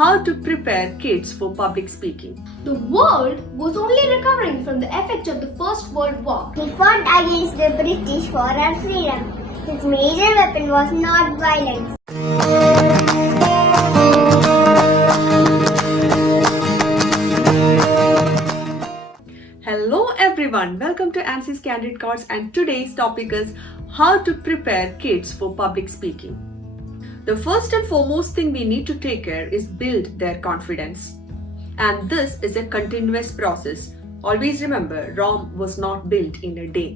how to prepare kids for public speaking. The world was only recovering from the effects of the First World War. He fought against the British for our freedom. His major weapon was not violence. Hello everyone, welcome to ANSY's Candid Cards, and today's topic is how to prepare kids for public speaking. The first and foremost thing we need to take care is build their confidence. And this is a continuous process. Always remember, Rome was not built in a day.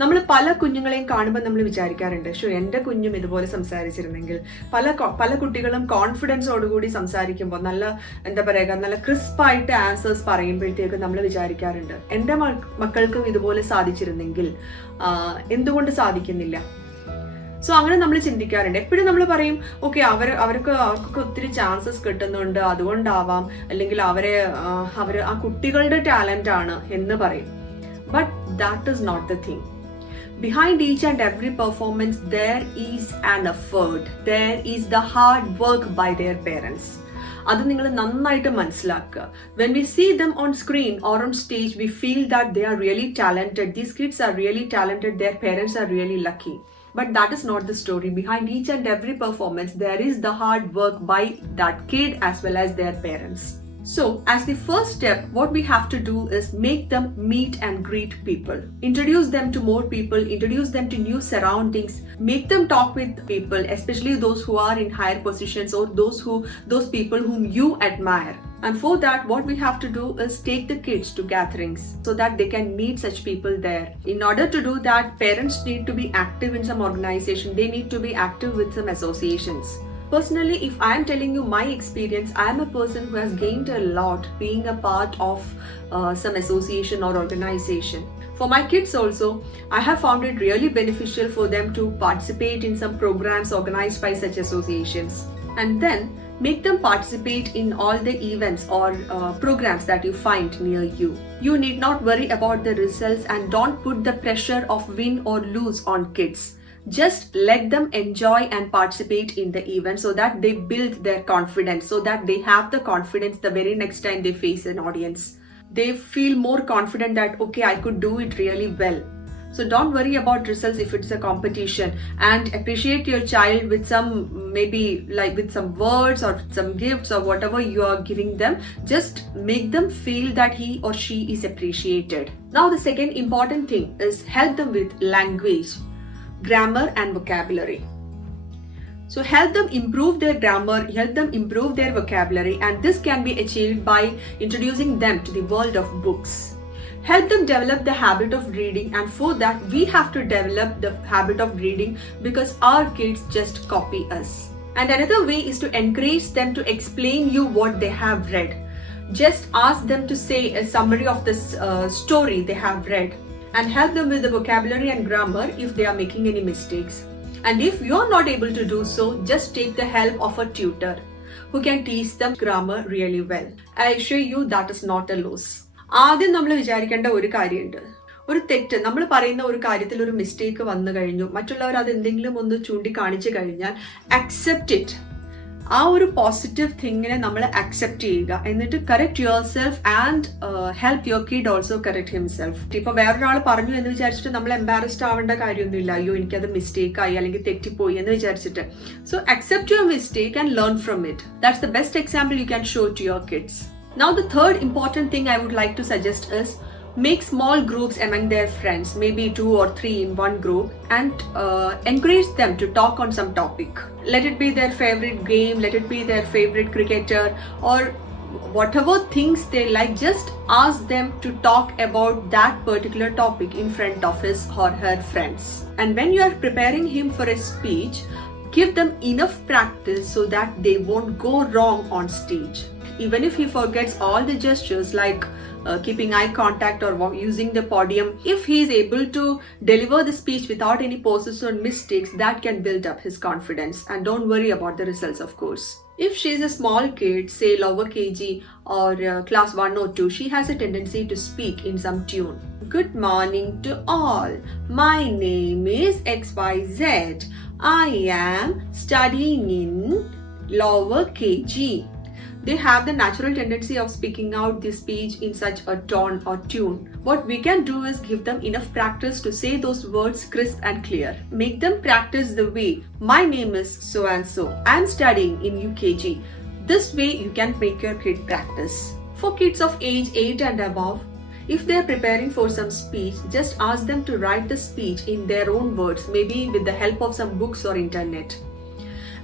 നമ്മൾ പല കുഞ്ഞുങ്ങളെയും കാണുമ്പോൾ നമ്മൾ വിചാരിക്കാറുണ്ട്, എൻ്റെ കുഞ്ഞും ഇതുപോലെ സംസാരിച്ചിരുന്നെങ്കിൽ. പല കുട്ടികളും കോൺഫിഡൻസോടുകൂടി സംസാരിക്കുമ്പോൾ നല്ല ക്രിസ്പായിട്ട് ആൻസേഴ്സ് പറയുമ്പോഴത്തേക്ക് നമ്മൾ വിചാരിക്കാറുണ്ട്, എൻ്റെ മക്കൾക്കും ഇതുപോലെ സാധിച്ചിരുന്നെങ്കിൽ എന്തുകൊണ്ട് സാധിക്കുന്നില്ല. സോ അങ്ങനെ നമ്മൾ ചിന്തിക്കാറുണ്ട്. എപ്പോഴും നമ്മൾ പറയും, ഓക്കെ അവർക്ക് ഒത്തിരി ചാൻസസ് കിട്ടുന്നുണ്ട്, അതുകൊണ്ടാവാം, അല്ലെങ്കിൽ അവർ ആ കുട്ടികളുടെ ടാലന്റ് ആണ് എന്ന് പറയും. But that is not the thing. Behind each and every performance, there is an effort. There is the hard work by their parents. അത് നിങ്ങൾ നന്നായിട്ട് മനസ്സിലാക്കുക. When we see them on screen or on stage, we feel that they are really talented. These kids are really talented. Their parents are really lucky. But that is not the story. Behind each and every performance, there is the hard work by that kid as well as their parents. So, as the first step, what we have to do is make them meet and greet people. Introduce them to more people, introduce them to new surroundings, make them talk with people, especially those who are in higher positions or those people whom you admire. And for that, what we have to do is take the kids to gatherings so that they can meet such people there. In order to do that, parents need to be active in some organization. They need to be active with some associations. Personally, if I am telling you my experience, I am a person who has gained a lot being a part of some association or organization. For my kids also, I have found it really beneficial for them to participate in some programs organized by such associations. And then make them participate in all the events or programs that you find near you. You need not worry about the results and don't put the pressure of win or lose on kids. Just let them enjoy and participate in the event so that they build their confidence, so that they have the confidence the very next time they face an audience. They feel more confident that, okay, I could do it really well. So don't worry about results if it's a competition, and appreciate your child with some, maybe like with some words or some gifts or whatever you are giving them. Just make them feel that he or she is appreciated. Now the second important thing is help them with language, grammar and vocabulary. So help them improve their grammar, help them improve their vocabulary, and this can be achieved by introducing them to the world of books. Help them develop the habit of reading, and for that we have to develop the habit of reading because our kids just copy us. And another way is to encourage them to explain you what they have read. Just ask them to say a summary of this story they have read, and help them with the vocabulary and grammar if they are making any mistakes. And if you are not able to do so, just take the help of a tutor who can teach them grammar really well. I assure you that is not a loss. ആദ്യം നമ്മൾ വിചാരിക്കേണ്ട ഒരു കാര്യമുണ്ട്. ഒരു തെറ്റ്, നമ്മൾ പറയുന്ന ഒരു കാര്യത്തിൽ ഒരു മിസ്റ്റേക്ക് വന്നു കഴിഞ്ഞു, മറ്റുള്ളവർ അത് എന്തെങ്കിലും ഒന്ന് ചൂണ്ടിക്കാണിച്ചു കഴിഞ്ഞാൽ അക്സെപ്റ്റ് ഇറ്റ്. ആ ഒരു പോസിറ്റീവ് തിങ്ങിനെ നമ്മൾ അക്സെപ്റ്റ് ചെയ്യുക, എന്നിട്ട് correct your self and help your kid also correct himself. ഇപ്പൊ വേറൊരാൾ പറഞ്ഞു എന്ന് വിചാരിച്ചിട്ട് നമ്മൾ എംബാരസ്ഡ് ആവേണ്ട കാര്യമൊന്നുമില്ല. അയ്യോ എനിക്കത് മിസ്റ്റേക്ക് ആയി അല്ലെങ്കിൽ തെറ്റിപ്പോയി എന്ന് വിചാരിച്ചിട്ട്. So accept your mistake and learn from it. That's the best example you can show to your kids. Now the third important thing I would like to suggest is make small groups among their friends, maybe 2 or 3 in one group, and encourage them to talk on some topic. Let it be their favorite game, let it be their favorite cricketer, or whatever things they like. Just ask them to talk about that particular topic in front of his or her friends. And when you are preparing him for a speech, give them enough practice so that they won't go wrong on stage. Even if he forgets all the gestures like keeping eye contact or using the podium, if he is able to deliver the speech without any pauses or mistakes, that can build up his confidence. And don't worry about the results, of course. If she is a small kid, say lower KG or class 1 or 2, she has a tendency to speak in some tune. Good morning to all. My name is XYZ. I am studying in lower kg. They have the natural tendency of speaking out the speech in such a tone or tune. What we can do is give them enough practice to say those words crisp and clear. Make them practice the way, my name is so and so, I am studying in UKG. This way you can make your kid practice. For kids of age 8 and above, if they are preparing for some speech, just ask them to write the speech in their own words, maybe with the help of some books or internet.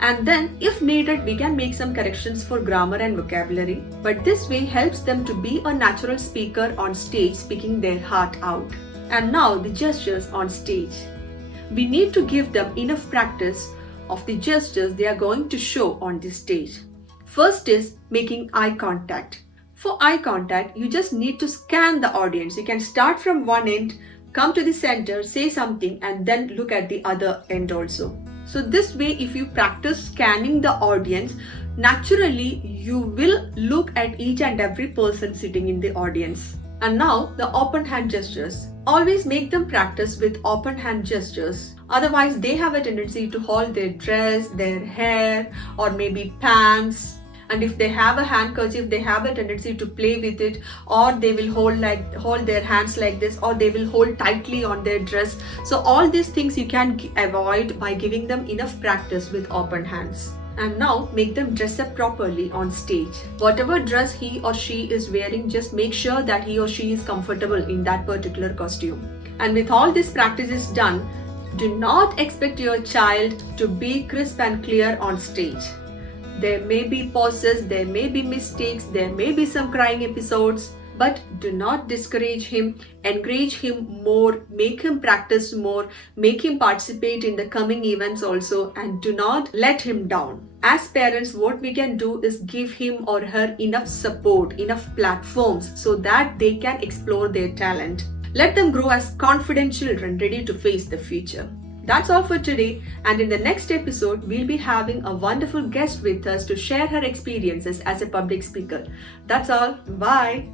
And then, if needed, we can make some corrections for grammar and vocabulary. But this way helps them to be a natural speaker on stage, speaking their heart out. And now the gestures on stage. We need to give them enough practice of the gestures they are going to show on the stage. First is making eye contact. For eye contact, you just need to scan the audience. You can start from one end, come to the center, say something, and then look at the other end also. So this way, if you practice scanning the audience, naturally you will look at each and every person sitting in the audience. And now the open hand gestures. Always make them practice with open hand gestures. Otherwise, they have a tendency to hold their dress, their hair, or maybe pants. And if they have a handkerchief, they have a tendency to play with it, or they will hold their hands like this, or they will hold tightly on their dress. So all these things you can avoid by giving them enough practice with open hands. And now make them dress up properly on stage. Whatever dress he or she is wearing, just make sure that he or she is comfortable in that particular costume. And with all this practice done, do not expect your child to be crisp and clear on stage. There may be pauses, there may be mistakes, there may be some crying episodes, but do not discourage him, encourage him more, make him practice more, make him participate in the coming events also, and do not let him down. As parents, what we can do is give him or her enough support, enough platforms so that they can explore their talent. Let them grow as confident children ready to face the future. That's all for today, and in the next episode, we'll be having a wonderful guest with us to share her experiences as a public speaker. That's all. Bye.